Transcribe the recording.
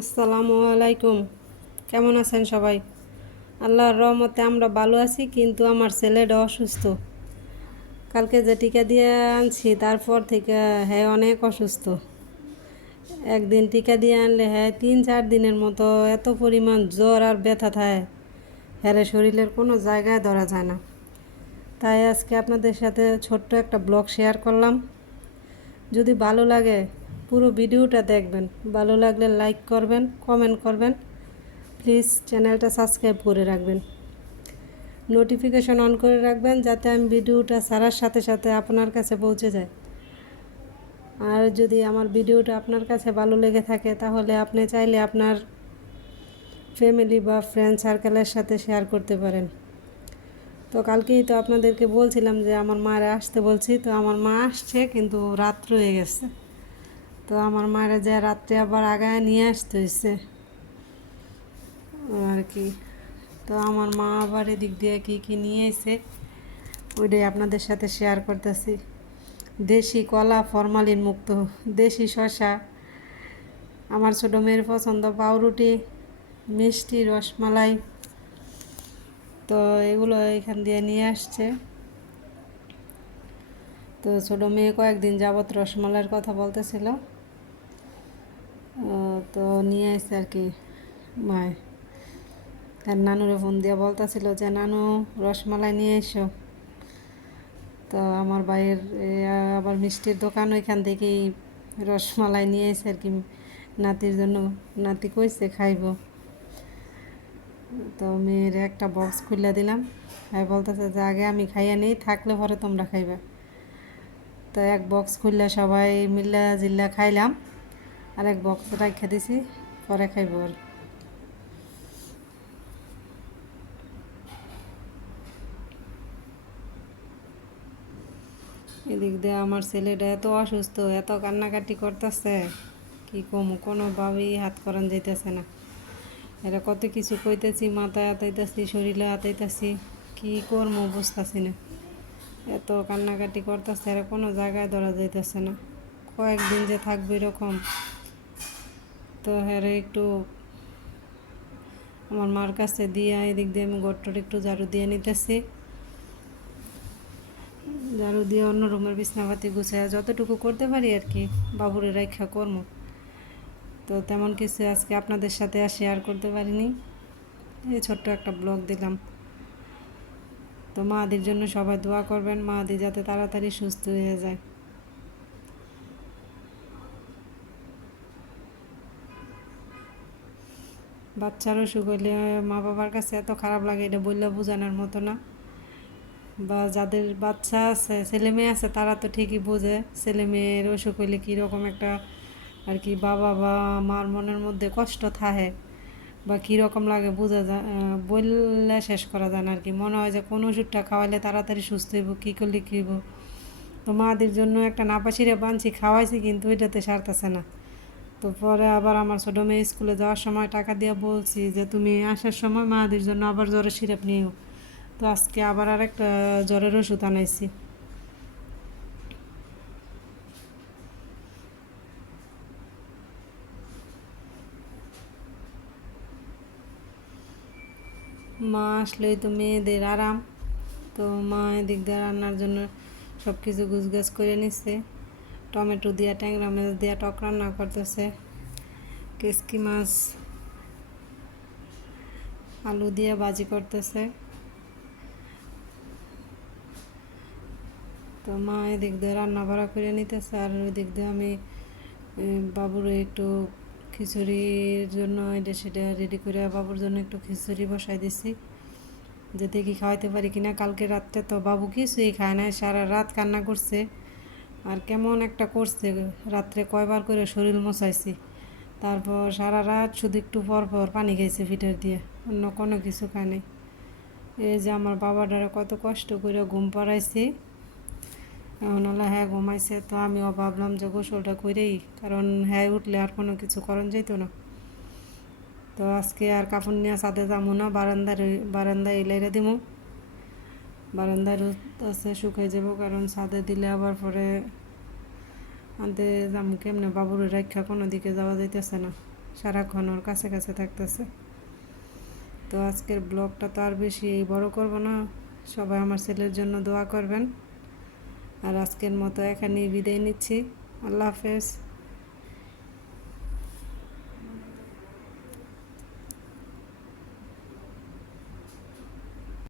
আসসালামু আলাইকুম। কেমন আছেন সবাই? আল্লাহর রহমতে আমরা ভালো আছি, কিন্তু আমার ছেলেটা অসুস্থ। কালকে যে টিকা দিয়ে আনছি, তারপর থেকে হ্যাঁ অনেক অসুস্থ। একদিন টিকা দিয়ে আনলে হ্যাঁ তিন চার দিনের মতো এত পরিমাণ জ্বর আর ব্যথা থাকে। হ্যাঁ শরীরের কোনো জায়গায় ধরা যায় না। তাই আজকে আপনাদের সাথে ছোট্ট একটা ব্লগ শেয়ার করলাম। যদি ভালো লাগে পুরো ভিডিওটা দেখবেন। ভালো লাগলে লাইক করবেন কমেন্ট করবেন। প্লিজ চ্যানেলটা সাবস্ক্রাইব করে রাখবেন। নোটিফিকেশন অন করে রাখবেন যাতে আমি ভিডিওটা সারার সাথে সাথে আপনার কাছে পৌঁছে যায়। আর যদি আমার ভিডিওটা আপনার কাছে ভালো লেগে থাকে, তাহলে আপনি চাইলে আপনার ফ্যামিলি বা ফ্রেন্ড সার্কেলের সাথে শেয়ার করতে পারেন। তো কালকেই তো আপনাদেরকে বলছিলাম যে আমার মায়ের আসতে বলছি, তো আমার মা আসছে, কিন্তু রাত্র হয়ে গেছে। তো আমার মায়ের যে রাত্রে আবার আগায় নিয়ে আসতে হয়েছে আর কি। তো আমার মা আবার এদিক দিয়ে কী কী নিয়ে এসে ওইটাই আপনাদের সাথে শেয়ার করতেছি। দেশি কলা ফরমালিন মুক্ত, দেশি শশা আমার ছোটো মেয়ের পছন্দ পাউরুটি, মিষ্টি রসমালাই। তো এগুলো এখান দিয়ে নিয়ে আসছে। তো ছোটো মেয়ে কয়েকদিন যাবৎ রসমালাইয়ের কথা বলতেছিল। তো নিয়ে আসছে আর কি মায়। আর নানুরে ফোন দিয়ে বলতেছিল যে, নানু, রসমালাই নিয়ে এসো তো আমার ভাইয়ের আবার মিষ্টির দোকান ওইখান থেকেই রসমালাই নিয়ে এসে আর কি। নাতির জন্য, নাতি কইছে, খাইব। তো মেয়ের একটা বক্স খুলে দিলাম। ভাই বলতেছে যে, আগে আমি খাইয়ে নেই, থাকলে পরে তোমরা খাইবা। তো এক বক্স খুললে সবাই মিল্লা জিল্লা খাইলাম। আর এক বক্স রাখা দিছি, পরে খাইব আর। এদিক দিয়ে আমার ছেলেটা এত অসুস্থ, এত কান্নাকাটি করতেছে, কি কম? কোনোভাবেই হাত করান যাইতেছে না। এরা কত কিছু কইতেছি, মাথায় আতাইতেছি, শরীরে আতাইতেছি, কি করব বুঝতেছি না। এত কান্নাকাটি করতেছে, এরা কোনো জায়গায় ধরা যাইতেছে না। কয়েকদিন যে থাকবে এরকম তো হ্যাঁ একটু আমার মার কাছে দিয়ে এদিক দিয়ে আমি গট্টর একটু ঝাড়ু দিয়ে নিতেছি। ঝাড়ু দিয়ে অন্য রুমের বিছনাপাতি গুছায় যতটুকু করতে পারি আর কি, বাবুরে রাখা কর্ম। তো তেমন কিছু আজকে আপনাদের সাথে আর শেয়ার করতে পারিনি। এই ছোট্ট একটা ব্লগ দিলাম। তো মাদের জন্য সবাই দোয়া করবেন, মাদি যাতে তাড়াতাড়ি সুস্থ হয়ে যায়। বাচ্চারও অসুখ হইলে মা বাবার কাছে এত খারাপ লাগে, এটা বললে বোঝানোর মতো না। বা যাদের বাচ্চা আছে, ছেলে মেয়ে আছে, তারা তো ঠিকই বোঝে, ছেলে মেয়ের অসুখ হইলে কীরকম একটা আর কি বাবা বা মার মনের মধ্যে কষ্ট থাকে, বা কীরকম লাগে বোঝা যায় বললে শেষ করা যায় না আর কি। মনে হয় যে কোন ওষুধটা খাওয়াইলে তাড়াতাড়ি সুস্থ হইব, কী করলে কী হইব। তো মাদের জন্য একটা নাপাশিরে বানছি খাওয়াইছি, কিন্তু এটাতে সারতেছে না। তো পরে আবার আমার ছোটো মেয়ে স্কুলে যাওয়ার সময় টাকা দিয়ে বলছি যে, তুমি আসার সময় মাদের জন্য আবার জ্বরের সিরাপ নিও তো আজকে আবার আর একটা জ্বরের ওষুধ আনাইছি। মা আসলেই তো মেয়েদের আরাম। তো মা এদিক দিয়ে রান্নার জন্য সব কিছু গুছগাছ করে নিচ্ছে টমেটো দিয়া, ট্যাংরা মাছ দিয়া টক রান্না করতেছে। কেসকি মাছ, আলু দিয়ে বাজি করতেছে। তো মা এদিক দিয়ে রান্না বাড়া করে নিতেছে আর ওই দিক দিয়ে আমি বাবুর একটু খিচুড়ির জন্য এটা সেটা রেডি করে বাবুর জন্য একটু খিচুড়ি বসাই দিছি। যে দেখি খাওয়াইতে পারি কিনা, কালকে রাত্রে তো বাবু কিছুই খায় না সারা রাত কান্না করছে। আর কেমন একটা করছে, রাত্রে কয়বার করে শরীর মশাইছি তারপর সারা রাত শুধু একটু পর পর পানি খাইছে ফিটার দিয়ে, অন্য কোনো কিছু খায় এই যে আমার বাবাটারা কত কষ্ট করে ঘুম পাড়াইছি। এখন হলো হ্যাঁ ঘুমাইছে, তো আমিও ভাবলাম যে গোসলটা করেই, কারণ হ্যাঁ উঠলে আর কোনো কিছু করণ যেত না। তো আজকে আর কাপড় নিয়ে সাথে যাব না বারান্দার বারান্দায় এলাইরা দিমু। বারান্দায় রোদ আছে শুকাই যাব, কারণ ছাদে দিলে আবার পরে আনতে যাব কেমনে? বাবুর রক্ষা কোনো দিকে যাওয়া যাইতেছে না। সারাক্ষণ ওর কাছে কাছে থাকতেছে। তো আজকের ব্লগটা তো আর বেশি এই বড় করব না। সবাই আমার ছেলের জন্য দোয়া করবেন। আর আজকের মতো এখানেই বিদায় নিচ্ছি। আল্লাহ হাফেজ।